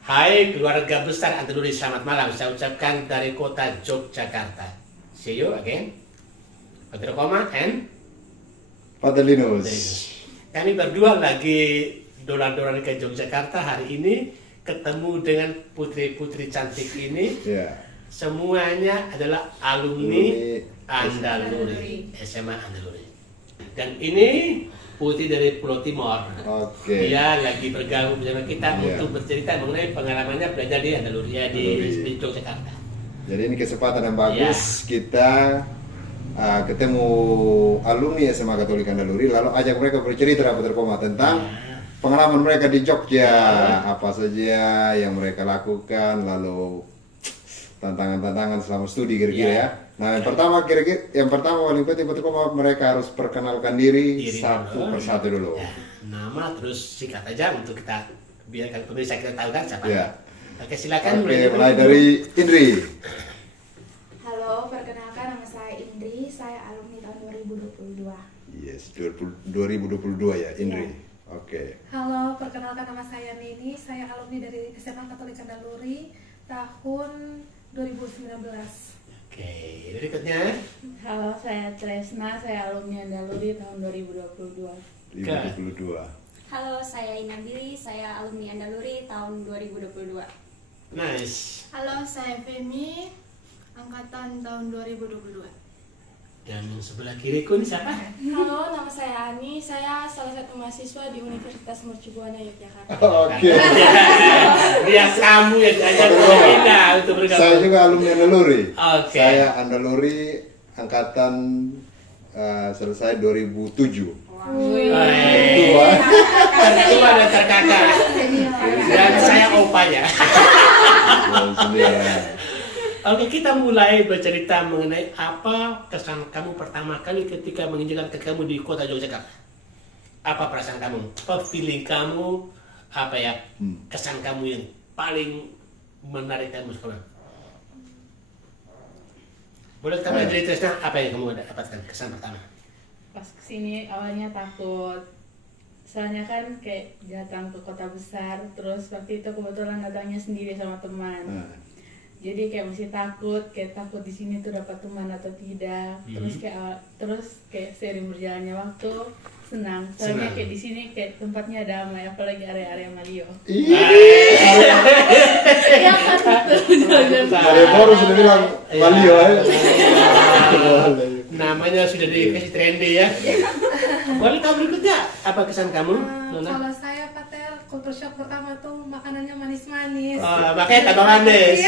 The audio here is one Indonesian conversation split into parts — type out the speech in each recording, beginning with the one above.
Hai keluarga besar Andaluri, selamat malam. Saya ucapkan dari kota Yogyakarta. See you again. Padre Koma and Padre Linus. Kami berdua lagi dolan-dolan ke Yogyakarta hari ini, ketemu dengan putri-putri cantik ini. Ya. Semuanya adalah alumni Andaluri, SMA Andaluri. Dan ini putri dari Pulau Timor. Oke. Dia lagi bergabung bersama kita untuk bercerita mengenai pengalamannya belajar di Andaluri, di Yogyakarta. Jadi ini kesempatan yang bagus kita ketemu alumni SMA Katolik Andaluri, lalu ajak mereka bercerita Padre Koma tentang pengalaman mereka di Jogja, apa saja yang mereka lakukan, lalu tantangan-tantangan selama studi kira-kira ya. Nah, yang pertama paling penting Padre Koma, mereka harus perkenalkan diri satu persatu dulu. Ya, nama terus singkat aja untuk kita biarkan pemirsa kita tahu kan siapa. Ya. Oke, silakan. Oke, mulai dari Indri. Halo, perkenalkan nama saya Indri, saya alumni tahun 2022. Yes, 2022 ya, Indri. Ya. Oke. Halo, perkenalkan nama saya Nini, saya alumni dari SMA Katolik Andaluri tahun 2019. Oke, berikutnya. Halo, saya Tresna, saya alumni Andaluri tahun 2022. 2022. Halo, saya Inabili, saya alumni Andaluri tahun 2022. Nice. Halo, saya Femi, angkatan tahun 2022. Dan yang sebelah kiriku ini siapa? Halo, nama saya Ani, saya salah satu mahasiswa di Universitas Mercubuana Yogyakarta. Oke. Dia kamu yang diajak kita untuk bergabung. Saya juga alumni Andaluri. Oke. Saya Andaluri angkatan selesai 2007. Tua. Tertua dan terkakak. Dan saya opanya. Oke, kita mulai bercerita mengenai apa kesan kamu pertama kali ketika menginjakan kaki kamu di kota Yogyakarta. Apa perasaan kamu? Apa feeling kamu? Apa ya kesan kamu yang paling menarik kamu sekarang? Boleh kamu cerita apa yang kamu dapatkan kesan pertama? Pas kesini awalnya takut, soalnya kan kayak datang ke kota besar, terus waktu itu kebetulan datangnya sendiri sama teman. Jadi kayak masih takut di sini tuh dapat teman atau tidak. Terus kayak seiring berjalannya waktu senang. Soalnya kayak di sini kayak tempatnya damai, apalagi area-area Malio. Iya kan? Dari baru sudah bilang Malio ya. Namanya sudah dikasih trendy ya. Boleh tahu berikutnya apa kesan kamu? Kalau saya Pater, culture shock pertama tuh makanannya manis-manis. Makanya tambah manis.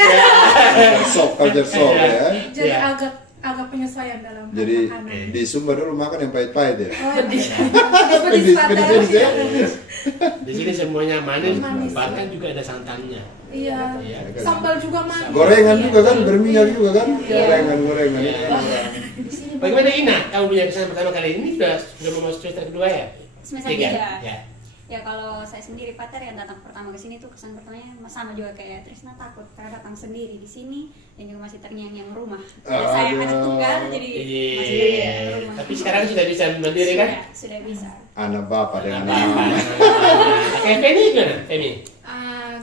Culture shock ya. Jadi agak penyesuaian dalam Jadi makanan. di Sumba dulu makan yang pahit-pahit ya. Pedis Pater. Di sini semuanya manis, bahkan juga ada santannya. Iya. Sambal juga manis. Gorengan juga kan, berminyak juga kan. Gorengan. Bagaimana Ina? Kamu punya kesan pertama kali ini sudah mau semester kedua ya? Semester 3. Ya kalau saya sendiri Pater yang datang pertama ke sini tuh kesan pertamanya sama juga kayak Trisna, takut karena datang sendiri di sini dan juga masih terngiang-ngiang rumah. Saya anak tunggal jadi masih rumah. Tapi sekarang sudah bisa mandiri kan? Sudah bisa. Anak bapak dengan anak mama. Kayak Femi gimana? Femi?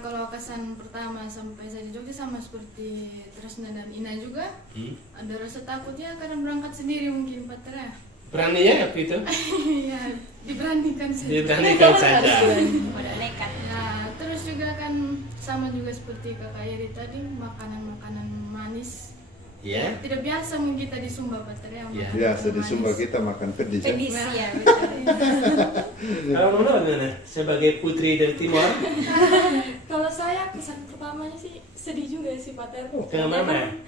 Kalau kesan pertama sampai saya di Jogja sama seperti Tresna dan Ina juga, ada rasa takutnya karena berangkat sendiri mungkin Pater ya. Berani ya waktu itu? Iya, diberanikan saja. Diberanikan saja. Udah nekat. Ya, terus juga kan sama juga seperti Kakak Yeri tadi, makanan-makanan manis. Iya. Tidak biasa mungkin kita di Sumba Pater ya. Biasa di Sumba kita makan pedis ya. Pedis ya, betul. Kalau Nono gimana? Sebagai putri dari Timor? Kalau saya kesan pertamanya sih sedih juga sih Pater. Kenapa? Kan,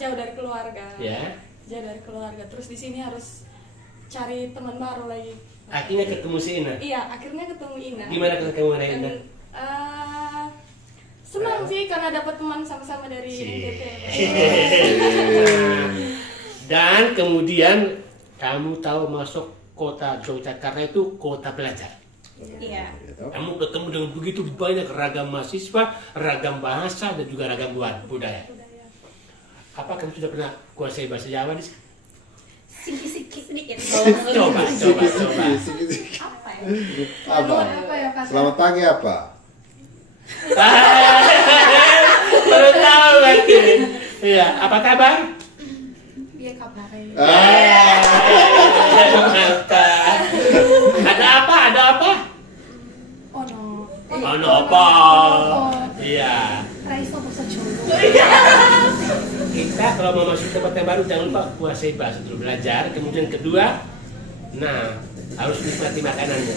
jauh dari keluarga. Ya. Jauh dari keluarga. Terus di sini harus cari teman baru lagi. Akhirnya ketemu si Ina? Iya, akhirnya ketemu Ina. Gimana ketemu dengan Ina? Senang sih karena dapat teman sama-sama dari NTT. Dan kemudian kamu tahu masuk kota Yogyakarta itu kota belajar. Iya. Kamu ketemu dengan begitu banyak ragam mahasiswa, ragam bahasa dan juga ragam budaya. Apa kamu sudah pernah kuasai bahasa Jawa di sini? Sedikit. Coba. Apa ya? Apa? Apa ya Pater? Selamat pagi apa? Iya, apa kabar? Iya kabar. Mantap. Ada apa? Ada apa? Oh no. Oh, no, apa? Iya. Raiso bosa colo. Kita kalau mau masuk tempat yang baru jangan lupa kuasai bahasa dulu, belajar. Kemudian kedua, nah harus nikmati makanannya.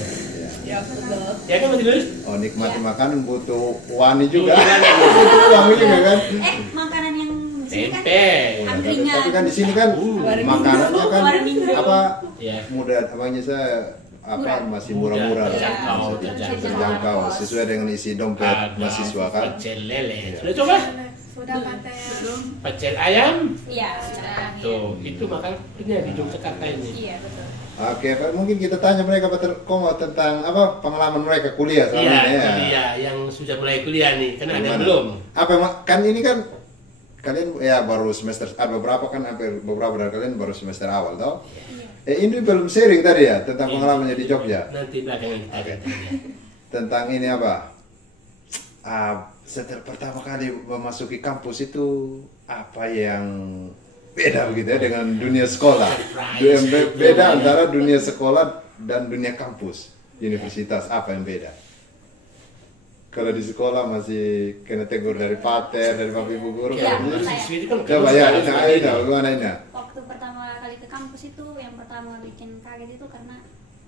Ya betul. Ya kan Mas Idris? Oh, nikmati makanan butuh wani juga. Butuh Butuh uang juga kan. Makanan yang di sini kan Tempe. angkringan. Tapi kan di sini kan makanannya kan Warmindo. apa Ya. mudah apanya saya apa masih murah-murah, Terjangkau, terjangkau sesuai dengan isi dompet Ada mahasiswa kan. pecel lele. Sudah coba? Sudah paten. Pecel ayam. Iya, sudah. Tuh, itu makanannya di Yogyakarta ini. Iya, betul. Oke, Pak, mungkin kita tanya mereka Pak Komo tentang apa pengalaman mereka kuliah selama Iya, ini ya. kuliah yang sudah mulai kuliah nih, kan ada yang Gimana? belum. Apa kan ini kan kalian ya baru semester beberapa kan hampir beberapa dari kalian baru semester awal toh? Ini belum sharing tadi ya tentang pengalamannya di Jogja. Nanti belakangan kita akan tanya. Tentang ini apa? Setelah pertama kali memasuki kampus itu apa yang beda begitu ya dengan dunia sekolah? Beda antara dunia sekolah dan dunia kampus universitas, apa yang beda? Kalau di sekolah masih kena tegur dari pater, dari bapak ibu guru. Iya, kan? saya. Itu kan Coba ya, ini gimana ini? Waktu pertama kali ke kampus itu yang pertama bikin kaget itu karena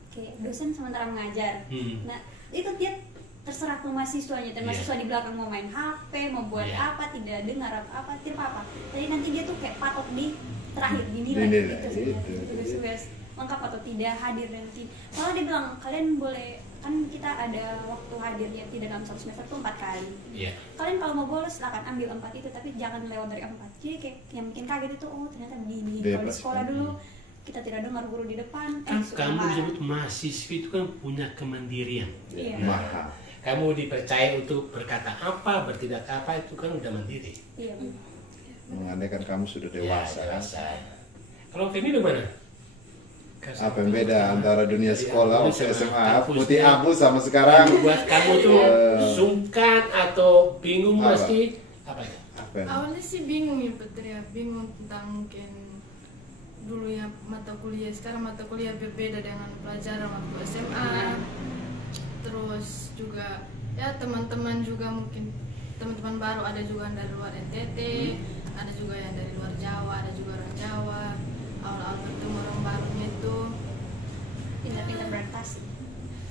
kayak dosen sementara mengajar. Nah, itu dia terserah ke mahasiswanya, dan mahasiswa di belakang mau main HP, mau buat apa, tidak dengar apa, tidak apa. Jadi nanti dia tuh kayak patok di terakhir dinilai gitu. Tugas-tugas lengkap atau tidak, hadir dan tidak. Malah dia bilang kalian boleh, kan kita ada waktu hadirnya tidak dalam satu semester tuh 4 kali. Iya. Kalian kalau mau bolos silakan ambil 4 itu, tapi jangan lewat dari 4. Jadi kayak yang bikin kaget itu, oh ternyata begini. Kalau di sekolah dulu kita tidak dengar guru di depan. Kan suka kamu marah. disebut mahasiswa itu kan punya kemandirian. Iya. Mahal. Kamu dipercaya untuk berkata apa, bertindak apa, itu kan udah mandiri. Iya. Mengandaikan kamu sudah dewasa. Ya, dewasa. Kalau Femi bagaimana? Apa yang beda antara dunia sekolah waktu SMA kampusnya. putih abu sama sekarang? Buat kamu tuh sungkan atau bingung Apa? masih apa ya? Apa yang- Awalnya sih bingung ya Peter ya, bingung tentang mungkin dulu ya mata kuliah, sekarang mata kuliah berbeda dengan pelajaran waktu SMA. Terus juga ya teman-teman juga mungkin teman-teman baru, ada juga yang dari luar NTT, ada juga yang dari luar Jawa, ada juga orang Jawa. Awal-awal bertemu orang baru itu Pintar-pintar beradaptasi.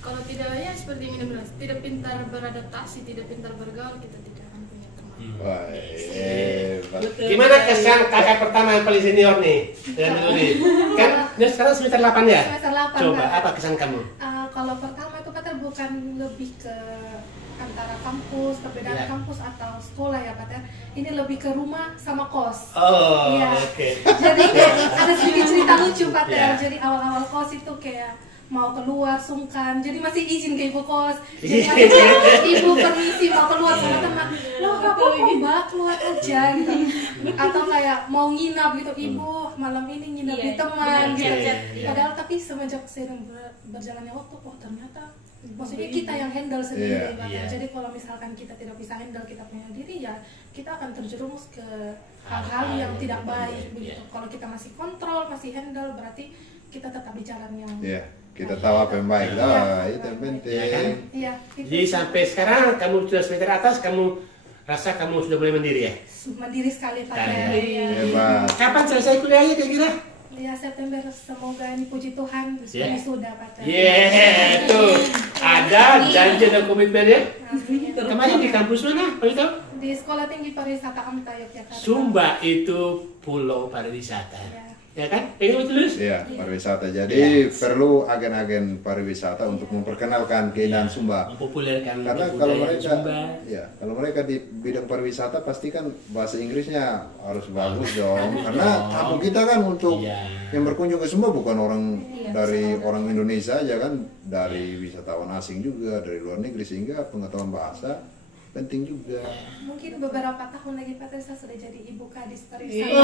kalau tidak ya seperti yang ini bilang, tidak pintar beradaptasi, tidak pintar bergaul, kita tidak akan punya teman. Wah, hebat. Gimana kesan kakak pertama yang paling senior nih? Dengan dulu nih. Kan dia sekarang semester 8 ya? Semester 8, Coba Kak. apa kesan kamu? Kalau pertama itu Pater bukan lebih ke antara kampus, perbedaan Iya. kampus atau sekolah ya Pater. Ini lebih ke rumah sama kos. Oh, Iya. oke. Jadi kayak ada sedikit cerita lucu Pater. Iya. Jadi awal-awal kos itu kayak mau keluar sungkan, jadi masih izin ke ibu kos. Jadi ada ibu permisi mau keluar sama teman, loh nggak apa-apa mbak keluar aja gitu. Atau kayak mau nginap gitu, ibu malam ini nginap di teman gitu. Padahal tapi semenjak sering berjalannya waktu, oh ternyata maksudnya kita yang handle sendiri. Iya. Jadi kalau misalkan kita tidak bisa handle kita punya diri ya kita akan terjerumus ke hal-hal yang tidak baik begitu. Kalau kita masih kontrol, masih handle, berarti kita tetap di jalan yang Iya, kita tahu apa yang baik. Itu yang penting. Iya kan? iya. Itu Jadi sampai sekarang kamu sudah semester atas, kamu rasa kamu sudah mulai mandiri ya? mandiri sekali Pak. Iya. Hebat. Kapan selesai kuliahnya kira-kira? Ya September, semoga ini puji Tuhan Iya. sudah Pak. Yeah, tuh ada janji dan komitmen ya. Amin. Kemarin di kampus mana? Pak itu? Di Sekolah Tinggi Pariwisata Amta Yogyakarta. Sumba itu pulau pariwisata, Ya. ya kan? Pengen terus? Iya, pariwisata. Jadi perlu agen-agen pariwisata untuk memperkenalkan keindahan Sumba. Mempopulerkan Karena kalau budaya mereka, Sumba. ya kalau mereka di bidang pariwisata pasti kan bahasa Inggrisnya harus bagus dong. Karena tamu kita kan untuk Iya. yang berkunjung ke Sumba bukan orang dari orang Indonesia aja kan, dari wisatawan asing juga, dari luar negeri, sehingga pengetahuan bahasa penting juga. Mungkin beberapa tahun lagi Pak saya sudah jadi ibu kadis pariwisata.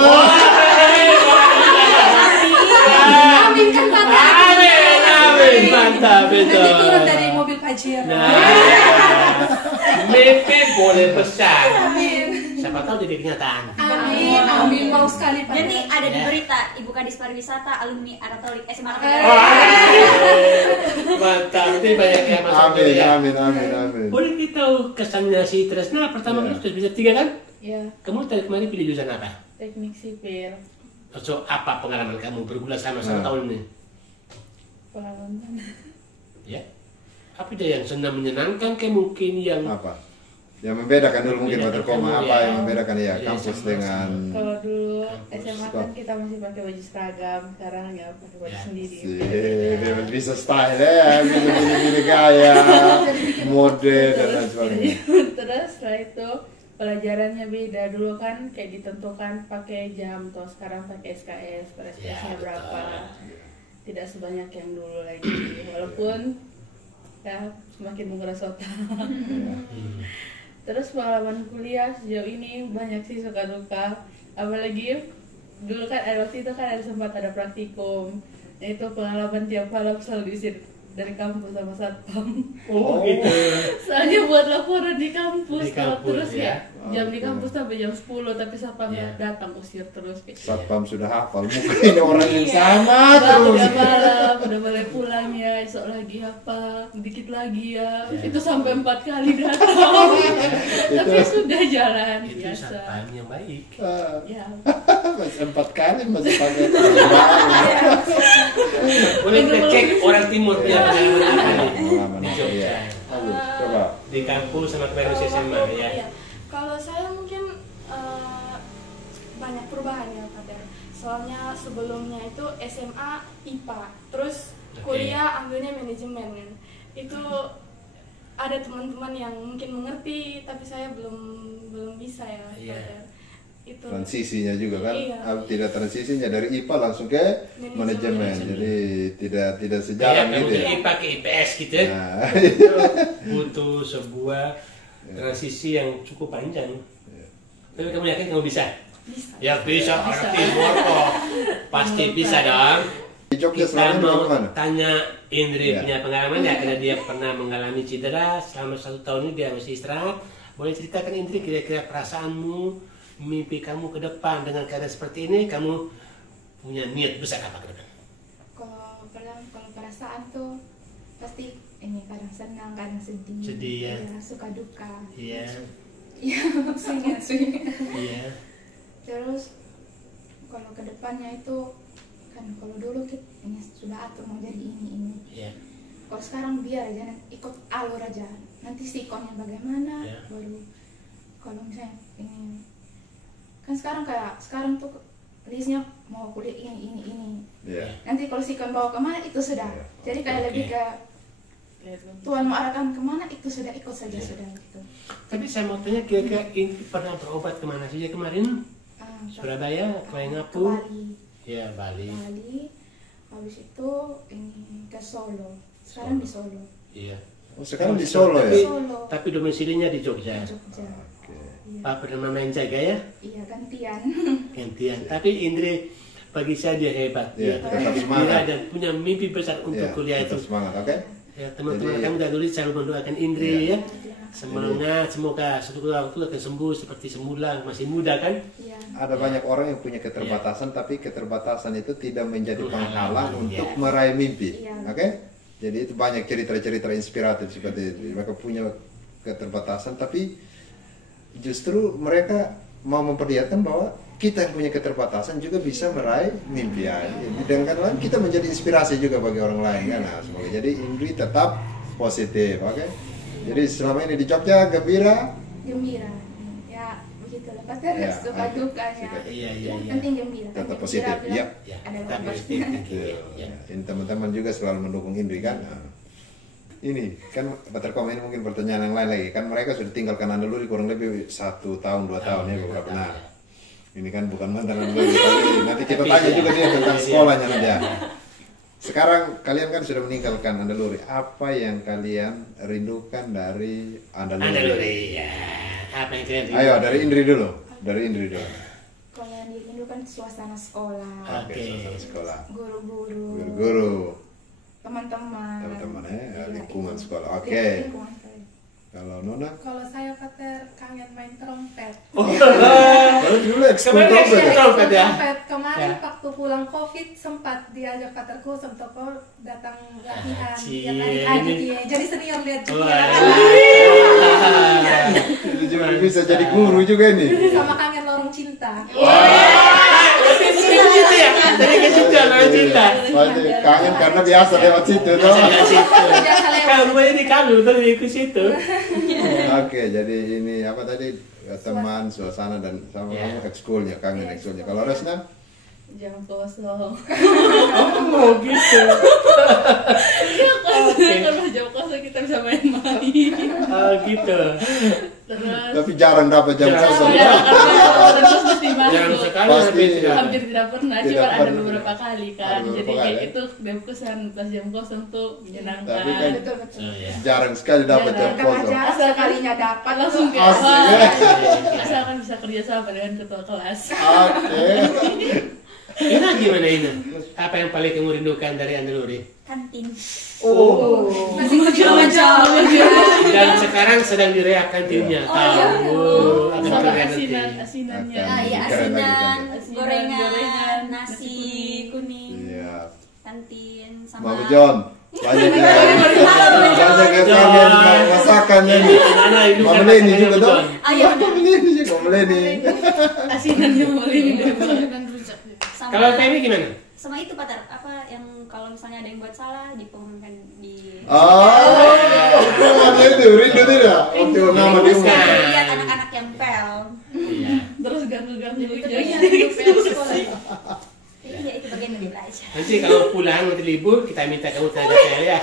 Amin kan Pak. Amin, amin, mantap Nanti betul. turun dari mobil Pajero. Nah, mimpi boleh besar. Amin. Siapa tahu jadi kenyataan. Amin. Amin, mau sekali Pak. Nanti ada di berita Ibu Kadis Pariwisata alumni Aratolik SMA. Mantap, ini banyak yang masuk. Amin. Boleh kita tahu kesannya si Tresna pertama kan sudah bisa 3 kan? Ya, Kamu tadi kemarin pilih jurusan apa? teknik sipil. So, apa pengalaman kamu bergula sama 1 tahun ini? Pengalaman. Ya. Apa dia yang senang menyenangkan kayak mungkin yang Apa? Yang membedakan dulu mungkin Pak Terkoma, Membedakan, apa ya. yang membedakan ya Iya, kampus sama dengan Kalau dulu Kampus. SMA kan kita masih pakai baju seragam, sekarang ya pakai baju Ya. sendiri. dia bisa style ya, bisa pilih-pilih gaya, mode dan lain sebagainya. Terus setelah itu pelajarannya beda. Dulu kan kayak ditentukan pakai jam, tuh sekarang pakai SKS, per SKS-nya Ya, berapa. betul. Tidak sebanyak yang dulu lagi. Walaupun ya semakin menguras otak. Hmm. Terus pengalaman kuliah sejauh ini banyak sih suka duka. Apalagi dulu kan waktu itu kan sempat ada praktikum. Nah, itu pengalaman tiap malam selalu diusir dari kampus sama satpam. Oh, gitu. Soalnya buat laporan di kampus, Di kampus, terus ya. jam di kampus sampai jam 10 tapi satpam Ya. datang usir terus. Satpam sudah hafal, mungkin ini orang yang sama Bang, terus. udah malam, udah boleh pulang ya, esok lagi apa, dikit lagi ya. Ya. Itu sampai 4 kali datang. Tapi sudah jalan Itu biasa. satpam yang baik. Ya. Masih 4 kali masih pakai. Boleh kita cek orang timur punya pengalaman apa nih? Pengalaman Di apa, Jogja. iya. Bagus, coba. Di kampus sama kemarin di SMA ya. Iya. Kalau saya mungkin banyak perubahan ya Pak Der. Soalnya sebelumnya itu SMA IPA, terus Oke. kuliah ambilnya manajemen kan. Itu ada teman-teman yang mungkin mengerti, tapi saya belum bisa ya Pak Iya. Der. Itu Transisinya juga kan, Iya. tidak transisinya dari IPA langsung ke manajemen, jadi tidak Kayak sejalan kamu gitu dari ya. IPA ke IPS gitu ya. Nah, Itu butuh sebuah transisi yang cukup panjang. Tapi kamu yakin kamu bisa? bisa. Ya bisa, orang timur kok. Pasti bisa dong. di Jogja Kita selama ini mau bagaimana? tanya Indri Iya. punya pengalaman ya, karena dia pernah mengalami cedera selama 1 tahun ini dia masih istirahat. Boleh ceritakan Indri kira-kira perasaanmu, mimpi kamu ke depan dengan keadaan seperti ini, kamu punya niat besar apa ke depan? Kalau perasaan tuh pasti ini kadang senang, kadang sedih. Sedih, ya. Suka duka. Iya, Iya, swing. iya. Terus kalau kedepannya itu kan kalau dulu kita ini sudah atur mau jadi ini. Iya. Kalau sekarang biar aja ikut alur aja. Nanti sikonnya bagaimana Ya. baru kalau misalnya ini kan sekarang tuh listnya mau kuliah ini. Ya. Nanti kalau sikon bawa kemana itu sudah. Ya. Jadi kayak Oke. lebih ke Tuhan mau arahkan kemana itu sudah ikut saja Ya. sudah gitu. Tapi saya mau tanya kira-kira Indri pernah berobat kemana saja kemarin? Surabaya, ke Kuala Bali. Ya, Bali. Habis itu ini ke Solo. Sekarang di Solo. Iya. Oh, sekarang di Solo ya? Tapi, Solo. tapi domisilinya di Jogja. Jogja. Oke. Iya. Papa dan Mama yang jaga ya, Iya gantian. gantian. Tapi Indri bagi saya dia hebat. Iya, Dia tetap gembira semangat. dan punya mimpi besar untuk Ya, kuliah itu. tetap semangat, oke? Ya, teman-teman Jadi- kami dari dulu selalu mendoakan Indri Iya. ya. Semangat, semoga suatu waktu akan sembuh seperti semula, masih muda kan? Iya. Ada banyak orang yang punya keterbatasan, tapi keterbatasan itu tidak menjadi penghalang Iya. untuk meraih mimpi. Iya. Oke? Jadi itu banyak cerita-cerita inspiratif seperti itu. Mereka punya keterbatasan, tapi justru mereka mau memperlihatkan bahwa kita yang punya keterbatasan juga bisa meraih mimpi. Ya. Dan kan kita menjadi inspirasi juga bagi orang lain kan. Nah, semoga jadi Indri tetap positif, oke? Jadi selama ini di Jogja gembira. Ya begitulah pasti ada Ya, suka oke. dukanya. Suka- Iya, iya, Yang iya. penting gembira. Tetap Gembira positif, bilang iya. Ya, ada tetap bagus. positif. Betul. Ya. Ini teman-teman juga selalu mendukung Indri kan. Nah. Ini kan Pak Terkom ini mungkin pertanyaan yang lain lagi kan mereka sudah tinggalkan Andaluri kurang lebih 1 tahun 2 tahun ya beberapa. Nah, ini kan bukan mantan Andaluri tapi nanti kita Tapi tanya iya. juga dia tentang Iya. sekolahnya nanti ya. Sekarang kalian kan sudah meninggalkan Andaluri. Apa yang kalian rindukan dari Andaluri? Andaluri ya. Apa yang kalian Ayo dari Indri dulu. Dari Indri dulu. Kalau yang dirindukan suasana sekolah, Oke, suasana sekolah. guru-guru, Guru-guru, teman-teman. teman-teman ya, Iya, lingkungan itu. sekolah. Iya, Oke. lingkungan sekolah. Kalau Nona? Kalau saya Pater kangen main trompet. Oh, Oh, dulu ekskul Kemarin trompet ekskul ya? trompet ya. Kemarin Ya. waktu pulang COVID sempat diajak paterku untuk datang latihan. Cie, Lihat ini. dia. Jadi senior lihat Wah. junior. Itu juga bisa jadi guru juga ini. Sama kangen lorong cinta. Berarti ke situ ya? Dari ke situ lorong cinta. Pasti kangen karena biasa lewat situ tuh. Ke situ. Biasa lewat. Kan rumahnya di Kalu, tadi ke situ. Oke, jadi ini apa tadi? Teman, suasana dan sama Ya. ekskulnya, kangen ekskulnya. Kalau Resna? Jam kosong. Oh, gitu. Kalau jam kosong kita bisa main-main. Oh, gitu. Terus Tapi jarang dapat jam Jarang. kosong. ya, karena terus mesti Jangan masuk. sekali Pasti. tapi tidak. Hampir tidak pernah, Tidak cuma ada pernah. beberapa kali kan. Ada beberapa Jadi kali, kayak ya. itu kesan pas jam kosong tuh menyenangkan. Tapi kan Betul betul. Oh, ya. jarang sekali dapat jam Jarang. kosong. Aja sekalinya dapat langsung kayak Asik, wah, ya. asalkan bisa kerja sama dengan ketua kelas. Oke. Ina gimana Ina? Apa yang paling kamu rindukan dari Andaluri? Kantin. Oh. Masih macam-macam. Dan sekarang sedang direak kantinnya. Oh, iya. Tahu, akan Sama keren nanti. asinannya. Akan. Ya Keren lagi asinan, kantin. gorengan, Gorengan, nasi nasi kuning, Iya. kantin sama. Mama John, banyak ya. Banyak ya John. kangen masakannya nih. Mana itu Mama kan Leni masakannya juga tuh. John. Ayo. Mama Leni juga, Mama Leni. Asinannya boleh dan rujak. Sama, Kalau Femi gimana? sama itu Patar, apa yang kalau misalnya ada yang buat salah diumumkan di Oh, ada itu rindu tidak? Waktu nama dia Bukan. lihat anak-anak yang pel. Iya. terus ganggu-ganggu Iya, jadi itu pel sekolah. Iya, itu bagian dari belajar. Nanti kalau pulang nanti libur kita minta kamu tenaga saya ya.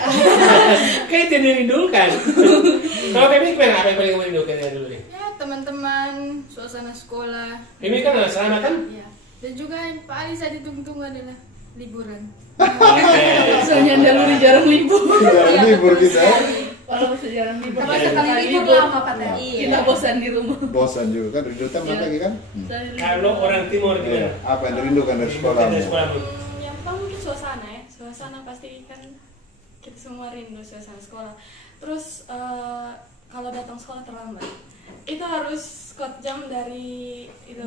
Kayak itu yang dirindukan. Kalau Femi gimana? Apa yang paling kamu rindukan dari dulu nih? Ya, teman-teman, suasana sekolah. Femi kan selama kan? Ya. Dan juga yang paling saya ditunggu-tunggu adalah liburan. soalnya Andaluri jarang libur. Jarang libur kita. Walaupun sejarah libur Kalau kita sekali sekali libur lama Pak Tel. Iya. kita bosan di rumah. Bosan juga kan, rindu teman lagi kan? Kalau orang timur Iya. gimana? Apa yang dirindukan dari sekolahmu? Dari sekolahmu. Yang pertama mungkin suasana ya, suasana pasti kan kita semua rindu suasana sekolah. Terus kalau datang sekolah terlambat, itu harus skot jam dari itu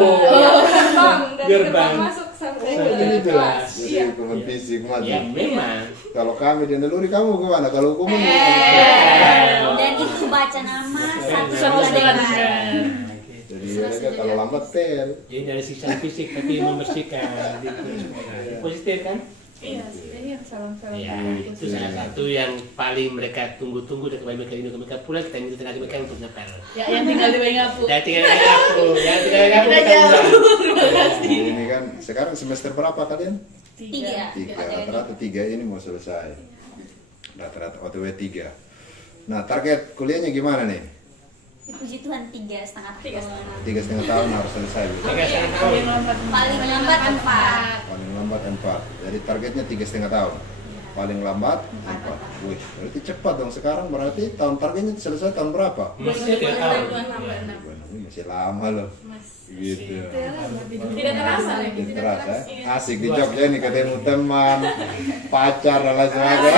gerbang dari Gerbang. gerbang masuk sampai Sampai ke di kelas. kelas. Jadi Iya. hukuman fisik macam. Ya memang. Kalau kami di Andaluri kamu kemana? Kalau hukuman Dan itu baca nama satu Satu sekolah sekolah dengan. dengan. jadi mereka kalau lambat fail. Jadi dari sisi fisik tapi membersihkan gitu. Positif kan? Iya, iya salam-salam. Ya, itu salah satu yang paling mereka tunggu-tunggu dan kembali mereka rindu mereka pulang kita minta tenaga mereka untuk ngepel. Ya, yang tinggal di Wengapu. Dan tinggal dari aku, yang tinggal dari aku Kita kita jauh. pulang. Ini kan sekarang semester berapa kalian? Tiga. Tiga. Rata-rata 3 ini mau selesai. Rata-rata OTW 3. Nah, target kuliahnya gimana nih? Puji Tuhan 3,5 tahun. 3,5 tahun harus selesai. Gitu. Tiga setengah tahun. Paling lambat. Paling lambat 4. Paling lambat 4. Jadi targetnya 3,5 tahun. Paling lambat 4. Wih, berarti cepat dong. Sekarang berarti tahun targetnya selesai tahun berapa? Masih 3 tahun. Ini masih lama loh. Gitu. Tidak terasa lagi. Tidak terasa. Asik di Jogja nih ketemu teman, pacar dan lain sebagainya.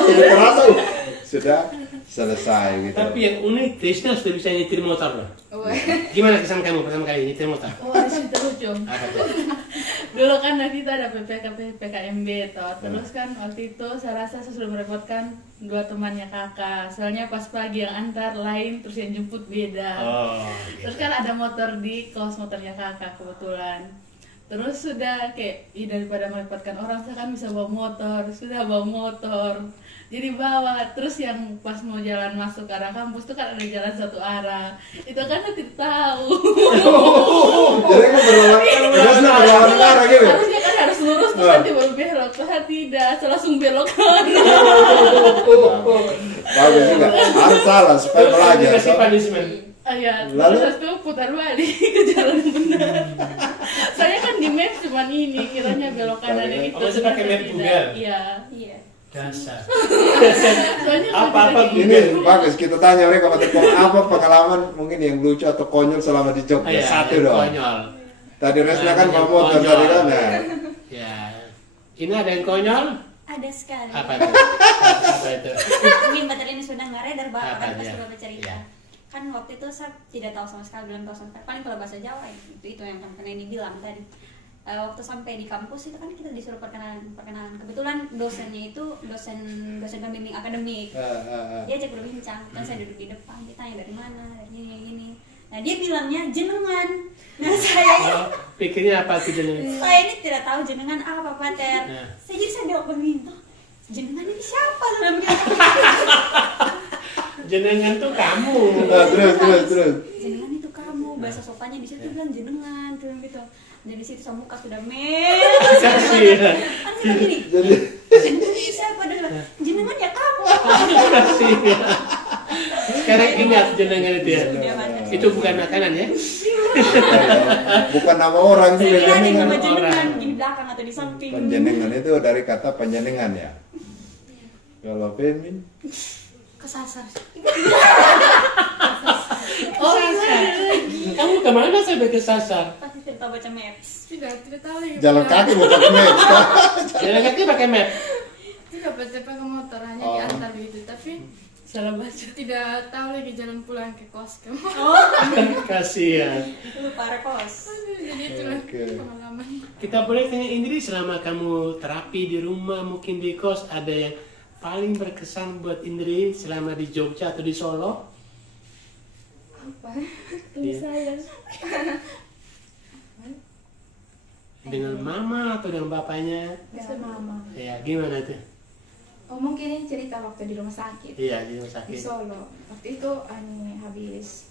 Tidak terasa. Sudah selesai gitu. Tapi yang unik, Trisna sudah bisa nyetir motor loh. Gimana kesan kamu pertama kali nyetir motor? Oh, ada cerita lucu. Apa tuh? Dulu kan kita ada PPKMB toh. Terus kan waktu itu saya rasa saya sudah merepotkan dua temannya kakak. Soalnya pas pagi yang antar lain terus yang jemput beda. Oh, Terus kan ada motor di kos motornya kakak kebetulan. Terus sudah kayak daripada merepotkan orang saya kan bisa bawa motor, sudah bawa motor. Jadi bawa, terus yang pas mau jalan masuk ke arah kampus tuh kan ada jalan satu arah. Itu kan saya tidak tahu. Jadi kan berlawan arah gitu. Harusnya kan harus lurus terus nanti baru belok. Saya tidak, saya langsung belok kanan. Bagus juga. Harus salah supaya belajar. Kasih punishment. Ya, Lalu? terus itu putar balik ke jalan yang benar. Saya kan di map cuman ini, kiranya belok kanan itu. Oh, masih pakai map Tidak. Google? Iya. Iya. Dasar. Soalnya Apa-apa Ini bagus kita tanya mereka apa pengalaman mungkin yang lucu atau konyol selama di Jogja. Iya, Satu yang dong. konyol. Tadi Resna kan Yang bawa motor konyol. tadi kan. Nah. Ya. Ini ada yang konyol? Ada sekali. Apa itu? Apa itu? Mungkin baterai ini sudah nggak redar Apa bahkan pas dia? bapak cerita. Iya. kan waktu itu saya tidak tahu sama sekali, belum tahu sama sekali, paling kalau bahasa Jawa itu yang kan ini bilang tadi. Waktu sampai di kampus itu kan kita disuruh perkenalan. Kebetulan dosennya itu dosen pembimbing akademik. Dia ajak berbincang, kan saya duduk di depan, dia tanya dari mana, dari ini. Nah dia bilangnya jenengan. Nah saya pikirnya apa itu jenengan? Saya ini tidak tahu jenengan apa Pater. Jadi saya jawab begini, jenengan ini siapa dalam Jenengan tuh kamu. Terus. Jenengan itu kamu, bahasa sopannya di situ bilang jenengan, tuh gitu. Jadi situ sama muka sudah merah. Kasih ya. Kan gini. Jadi siapa dulu? Jenengan ya kamu. Kasih ya. Sekarang ingat jenengan itu ya. Itu bukan makanan ya. Bukan nama orang juga Saya ada jenengan. nama jenengan di belakang atau di samping. Panjenengan itu dari kata panjenengan ya. Kalau Femin Kesasar. Oh, kamu kemana sampai kesasar? Pasti tidak tahu baca maps. Tidak tahu lagi. jalan kaki mau pakai maps. Jalan kaki pakai map. Tidak pakai motor, hanya diantar begitu. Tapi Salah baca. tidak tahu lagi jalan pulang ke kos kamu. Kasihan. Lupa rekos. Jadi itulah Oke. pengalaman. Kita boleh tanya Indri, selama kamu terapi di rumah mungkin di kos, ada yang paling berkesan buat Indri selama di Jogja atau di Solo? Apa? Tulisan. Dengan mama atau dengan bapaknya? Bisa mama. Ya, gimana tuh? Oh mungkin ini cerita waktu di rumah sakit Iya, di rumah di sakit. Solo. Waktu itu habis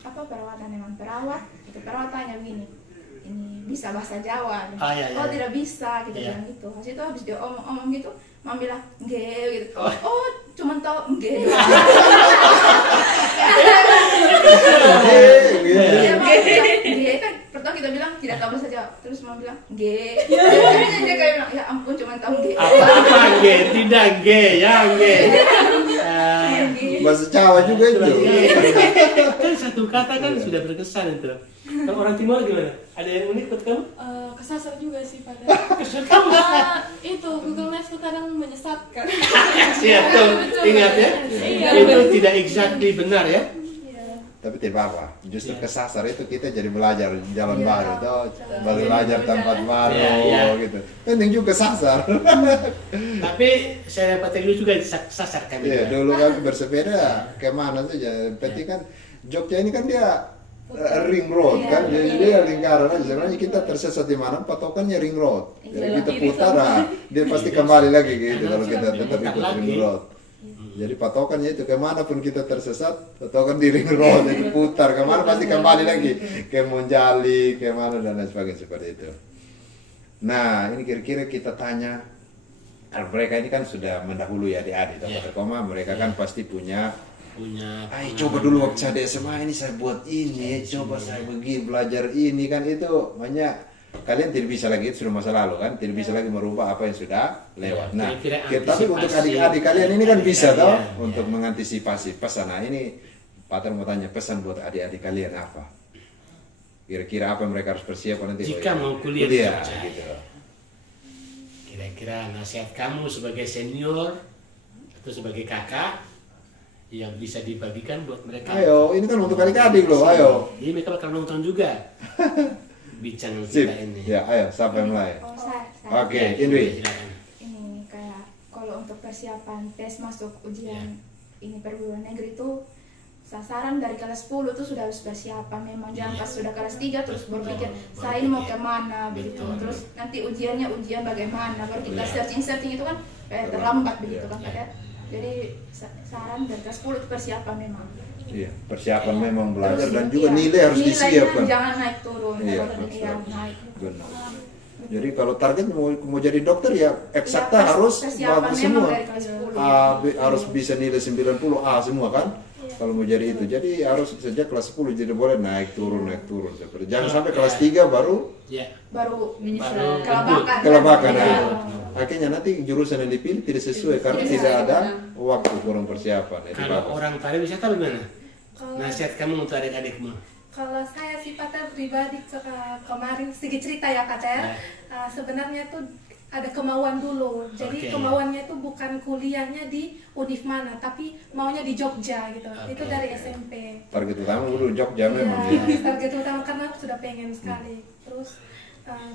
perawatan memang perawat itu perawatannya begini. Ini bisa bahasa Jawa. Iya. Oh tidak bisa kita Iya. bilang gitu. Habis dia omong gitu, mama bilang nggak gitu. Oh cuma tahu nggak. Dia kan pertama kita bilang tidak tahu bahasa Jawa, terus mama bilang nggak. Dia kayak bilang ya ampun cuma tahu nggak. Apa G? Tidak G, ya G. Bahasa Jawa juga itu. Kan satu kata kan sudah berkesan itu. Kalau orang Timur gimana? Ada yang unik buat kamu? Kesasar juga sih pada. Kesan kamu? Itu Google Maps tuh kadang menyesatkan. Siap tuh, ingat ya. Iya. Itu tidak exactly benar ya. Tapi tidak apa, justru kesasar itu kita jadi belajar jalan Iya. baru, toh belajar tempat baru Iya. gitu. Penting juga kesasar. Tapi saya dapat dulu juga sasar kami. Iya, dulu kan bersepeda kemana saja. Penting kan Jogja ini kan dia ring road kan, jadi dia lingkaran aja. Sebenarnya kita tersesat di mana, patokannya ring road. Jadi kita putar, dia pasti kembali lagi gitu kalau kita tetap ikut ring road. Jadi patokannya itu kemanapun kita tersesat, patokan di ring road, jadi putar kemana pasti kembali lagi ke Monjali, kemana dan lain sebagainya seperti itu. Nah ini kira-kira kita tanya, mereka ini kan sudah mendahului adik-adik, mereka kan pasti punya. Coba dulu waktu saya di SMA ini saya buat ini, coba saya pergi belajar ini kan itu banyak. Kalian tidak bisa lagi, itu sudah masa lalu kan, tidak bisa lagi merubah apa yang sudah lewat. Nah, tapi untuk adik-adik kalian ini kan bisa toh untuk mengantisipasi pesan. Nah ini Pater mau tanya pesan buat adik-adik kalian apa? Kira-kira apa yang mereka harus persiapkan nanti? Jika mau kuliah gitu. Kira-kira nasihat kamu sebagai senior atau sebagai kakak yang bisa dibagikan buat mereka. Ayo, ini kan untuk adik-adik loh, ayo. Jadi mereka bakal nonton juga. Bincang Sip. kita ini. Ya, ayo, siapa yang mulai? Oh saya. Oke, Indri. Ini kayak kalau untuk persiapan tes masuk ujian ini perguruan negeri itu sasaran dari kelas 10 tuh sudah harus persiapan, memang jangan pas sudah kelas 3 terus berpikir saya ini mau kemana begitu, terus nanti ujiannya ujian bagaimana, baru kita searching itu kan terlambat begitu kan Pak. Jadi saran dari kelas 10 itu persiapan memang. Iya, persiapan memang belajar Terus, dan juga iya, nilai harus nilainya disiapkan. Jangan naik turun, Iya, kalau naik. benar. Jadi kalau target mau jadi dokter ya eksakta Ya, harus persiapan bagus memang semua. dari kelas 10. Harus bisa nilai 90 A semua kan? Kalau mau jadi itu. Jadi harus sejak kelas 10 jadi boleh naik turun seperti. Jangan sampai kelas 3 baru baru Menyesal. kelabakan. Iya. Akhirnya nanti jurusan yang dipilih tidak sesuai karena tidak ada waktu kurang persiapan. Itu Kalau bagus. orang pariwisata bagaimana? Kalau Nasihat kamu untuk adik-adikmu? Kalau saya sih Pater pribadi kemarin sedikit cerita ya Pater. Sebenarnya tuh ada kemauan dulu. Jadi Oke. kemauannya itu bukan kuliahnya di univ mana, tapi maunya di Jogja gitu. Oke. Itu dari SMP. target utama dulu Jogja memang ya. Target utama karena aku sudah pengen sekali. Terus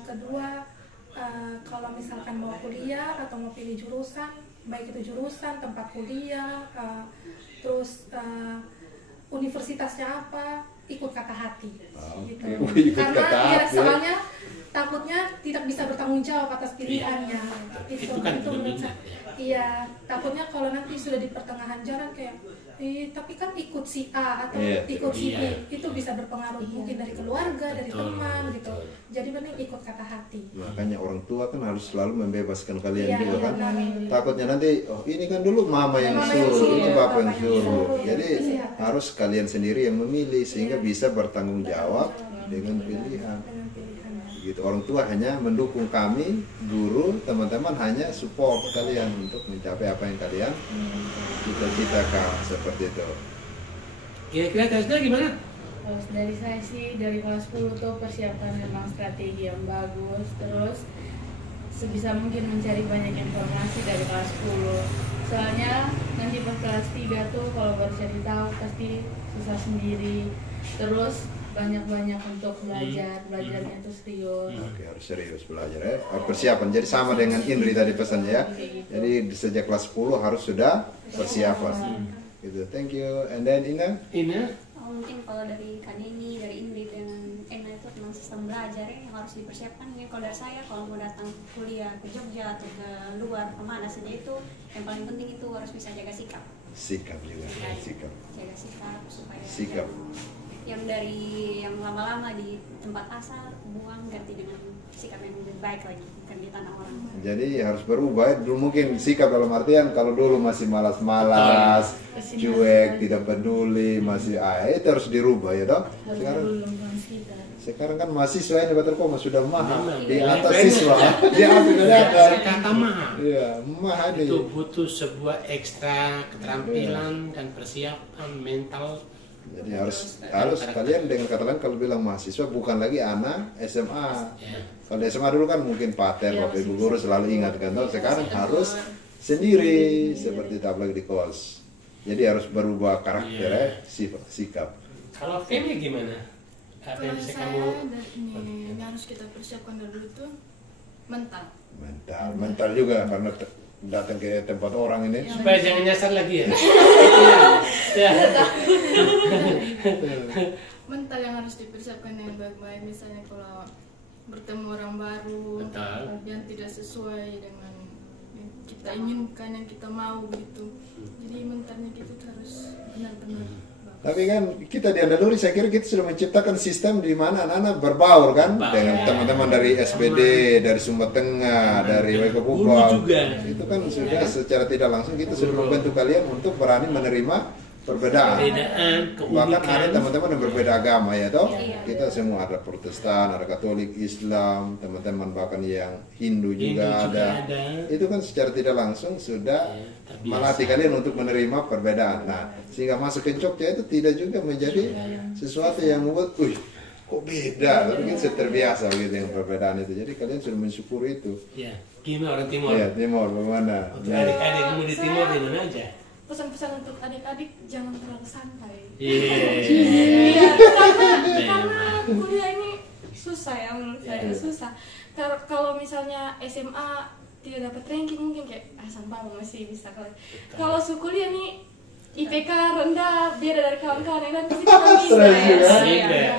kedua, kalau misalkan mau kuliah atau mau pilih jurusan, baik itu jurusan, tempat kuliah, terus universitasnya apa, ikut kata hati. Gitu. Ikut kata hati. Soalnya takutnya tidak bisa bertanggung jawab atas pilihannya. Itu kan menurut saya. Iya, takutnya kalau nanti sudah di pertengahan jalan kayak tapi kan ikut si A atau ikut si B, itu bisa berpengaruh mungkin dari keluarga, dari teman gitu. Jadi mending ikut kata hati. Makanya orang tua kan harus selalu membebaskan kalian juga kan. Takutnya nanti ini kan dulu mama yang suruh, ini bapak yang suruh. Jadi harus kalian sendiri yang memilih sehingga bisa bertanggung jawab dengan pilihan. Gitu. Orang tua hanya mendukung kami, guru, teman-teman hanya support kalian untuk mencapai apa yang kalian cita-citakan, seperti itu. Kira-kira tesnya gimana? Terus dari saya sih dari kelas 10 tuh persiapkan memang strategi yang bagus, terus sebisa mungkin mencari banyak informasi dari kelas 10. Soalnya nanti pas kelas 3 tuh kalau baru cari tahu pasti susah sendiri. Terus banyak-banyak untuk belajarnya itu serius. Oke, harus serius belajar ya. Persiapan. Jadi sama dengan Indri tadi pesannya ya. Jadi sejak kelas 10 harus sudah persiapan. Gitu. Thank you. And then Ina? Mungkin kalau dari Kak Deni, dari Indri dengan Ena itu tentang sistem belajar yang harus dipersiapkan. Ya, kalau dari saya kalau mau datang kuliah ke Jogja atau ke luar kemana saja itu yang paling penting itu harus bisa jaga sikap. Sikap juga. Sikap. Jaga sikap supaya Sikap. Yang dari yang lama-lama di tempat asal buang ganti dengan sikap yang lebih baik lagi bukan di tanah orang. Jadi harus berubah ya. Dulu mungkin sikap dalam artian kalau dulu masih malas-malas, cuek, tidak peduli, masih itu harus dirubah ya toh. Sekarang kan mahasiswa ini Batal Koma sudah mahal di atas siswa. Dia sudah ada kata mahal. Iya, mahal itu butuh sebuah ekstra keterampilan dan persiapan mental. Jadi harus kalian dengan kata lain kalau bilang mahasiswa bukan lagi anak SMA. Kalau di SMA dulu kan mungkin pater, bapak ibu guru selalu ingatkan. Sekarang harus sendiri seperti tablet di kos. Jadi harus berubah karakter sikap. Kalau Femi gimana? Apa yang Kalau bisa saya kamu ini harus kita persiapkan dulu itu mental. Mental juga karena datang ke tempat orang ini supaya jangan nyasar lagi ya. Mental yang harus dipersiapkan yang baik-baik, misalnya kalau bertemu orang baru yang tidak sesuai dengan yang kita inginkan, yang kita mau begitu. Jadi mentalnya kita harus benar-benar. Tapi kan kita di Andaluri saya kira kita sudah menciptakan sistem di mana anak-anak berbaur kan dengan teman-teman dari SBD, dari Sumba Tengah, dari Waikabubak. Itu kan sudah secara tidak langsung kita sudah membantu kalian untuk berani menerima perbedaan. Bahkan ada teman-teman yang berbeda agama ya toh. Kita semua ada Protestan, ada Katolik, Islam, teman-teman bahkan yang Hindu juga ada. Itu kan secara tidak langsung sudah melatih kalian untuk menerima perbedaan. Nah, sehingga masuk ke Jogja itu tidak juga menjadi sesuatu yang membuat, kok beda, tapi kan terbiasa begitu yang perbedaan itu. Jadi kalian sudah mensyukuri itu. Ya, gimana orang Timur? Iya, Timur, bagaimana? Untuk adik-adik kamu di Timur di mana aja? Pesan-pesan untuk adik-adik jangan terlalu santai. Iya. Karena kuliah ini susah ya menurut saya, susah. Kalau misalnya SMA tidak dapat ranking mungkin kayak sampah masih bisa. Kalau kuliah nih IPK rendah beda dari kawan-kawan yang pasti kita bisa ya.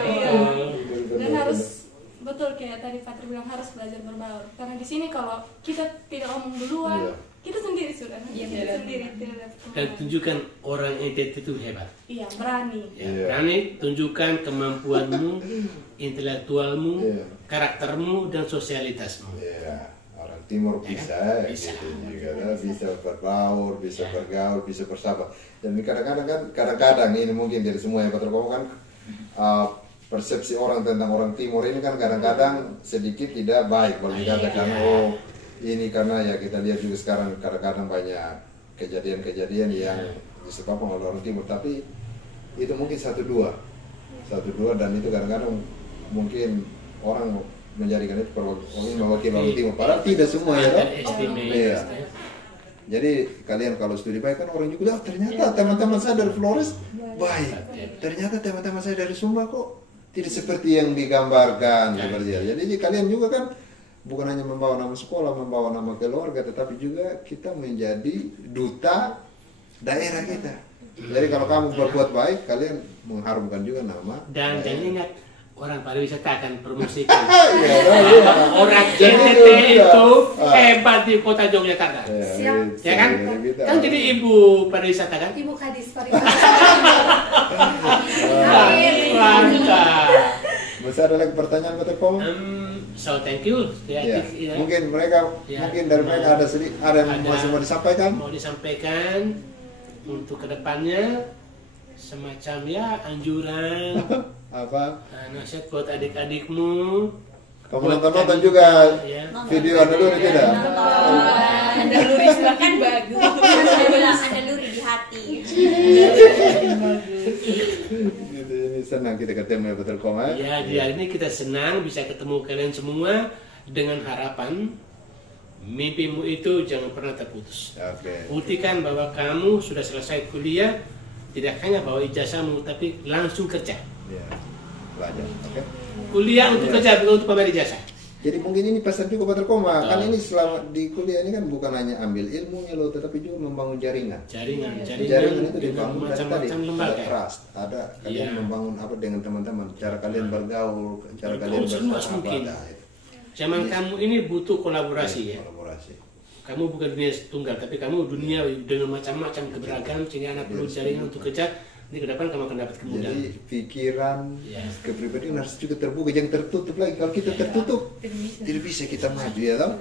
Dan harus betul kayak tadi Patri bilang harus belajar berbaur. Karena di sini kalau kita tidak ngomong duluan, kita sendiri sudah sendiri tidak. Dan tunjukkan orang ente itu hebat. Iya, berani. Berani tunjukkan kemampuanmu, intelektualmu, karaktermu dan sosialitasmu. Orang Timur bisa. Gitu juga, bisa berbaur, bisa bergaul, bisa bersahabat. Dan kadang-kadang ini mungkin dari semua yang kan persepsi orang tentang orang Timur ini kan kadang-kadang sedikit tidak baik kalau dikatakan ini karena ya kita lihat juga sekarang kadang-kadang banyak kejadian-kejadian yang disebabkan oleh orang Timur, tapi itu mungkin satu dua dan itu kadang-kadang mungkin orang menjadikan itu mewakili orang Timur, padahal tidak semua ya toh. Jadi kalian kalau studi baik kan orang juga ternyata teman-teman saya dari Flores baik. Ternyata teman-teman saya dari Sumba kok tidak seperti yang digambarkan seperti itu. Jadi kalian juga kan bukan hanya membawa nama sekolah, membawa nama keluarga, tetapi juga kita menjadi duta daerah kita. Jadi kalau kamu berbuat baik, kalian mengharumkan juga nama. Dan jangan ingat, orang pariwisata akan promosikan. Orang Jadi NTT itu itu hebat di kota Yogyakarta. Siap. Ya kan? Kan jadi ibu pariwisata kan? Ibu Kadis pariwisata. Mantap. Masih ada lagi pertanyaan Pak Teko? So thank you. Ya. Mungkin mereka, mungkin dari mereka ada yang masih mau disampaikan? Mau disampaikan untuk kedepannya semacam ya anjuran. Apa? Nasihat buat adik-adikmu. Kamu nonton juga ya. video Anda dulu tidak? Anda luri semakin bagus. Saya bilang ada luri di hati. Gitu, ini senang kita ketemu ya Pak Telkom ya. Ya, di hari ini kita senang bisa ketemu kalian semua dengan harapan mimpimu itu jangan pernah terputus. Oke. Buktikan bahwa kamu sudah selesai kuliah, tidak hanya bawa ijazahmu tapi langsung kerja. Ya. Belajar. Oke. Kuliah untuk kerja bukan untuk pamer ijazah. Jadi mungkin ini pesan juga Pak Telkom, kan ini selama di kuliah ini kan bukan hanya ambil ilmunya loh, tetapi juga membangun jaringan. Jaringan Jaringan itu dengan dibangun dari tadi. macam-macam Ada lembaga. trust, ada kalian Iya. membangun apa dengan teman-teman, cara kalian bergaul, cara kalian seluas bersahabat. mungkin. Nah, itu. Zaman kamu ini butuh kolaborasi ya. Kolaborasi. Kamu bukan dunia tunggal, tapi kamu dunia dengan macam-macam keberagaman sehingga anak perlu jaringan untuk kerja. Di ke depan kamu akan dapat kemudahan. Jadi pikiran, Ya. kepribadian harus juga terbuka, jangan tertutup lagi. Kalau kita tertutup, tidak bisa kita maju ya toh.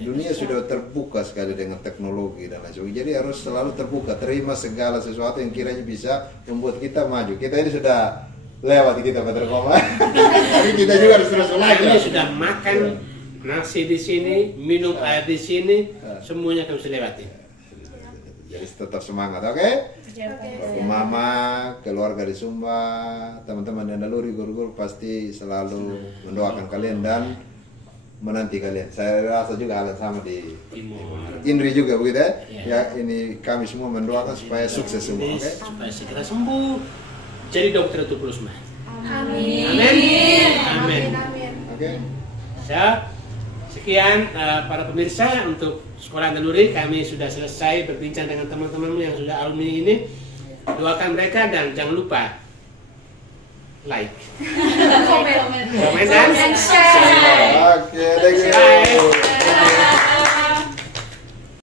Dunia sudah terbuka sekali dengan teknologi dan lain sebagainya. Jadi harus selalu terbuka, terima segala sesuatu yang kiranya bisa membuat kita maju. Kita ini sudah lewat kita Pak Telkom. Tapi kita juga harus terus Ini lagi. sudah makan nasi di sini, minum air di sini, semuanya kamu bisa lewati. Jadi tetap semangat, oke? Bapak Mama, keluarga di Sumba, teman-teman dan Naluri, guru-guru pasti selalu mendoakan kalian dan menanti kalian. Saya rasa juga hal yang sama di Indri juga begitu ya. Ya ini kami semua mendoakan supaya sukses semua, oke? Supaya segera sembuh. Jadi dokter itu perlu semangat. Amin. Amin. Amin. Amin. Oke. Sekian para pemirsa untuk Sekolah Naluri, kami sudah selesai berbincang dengan teman-temanmu yang sudah alumni ini. Doakan mereka dan jangan lupa like, Komen. komen dan And share. Oke, thank you. Bye.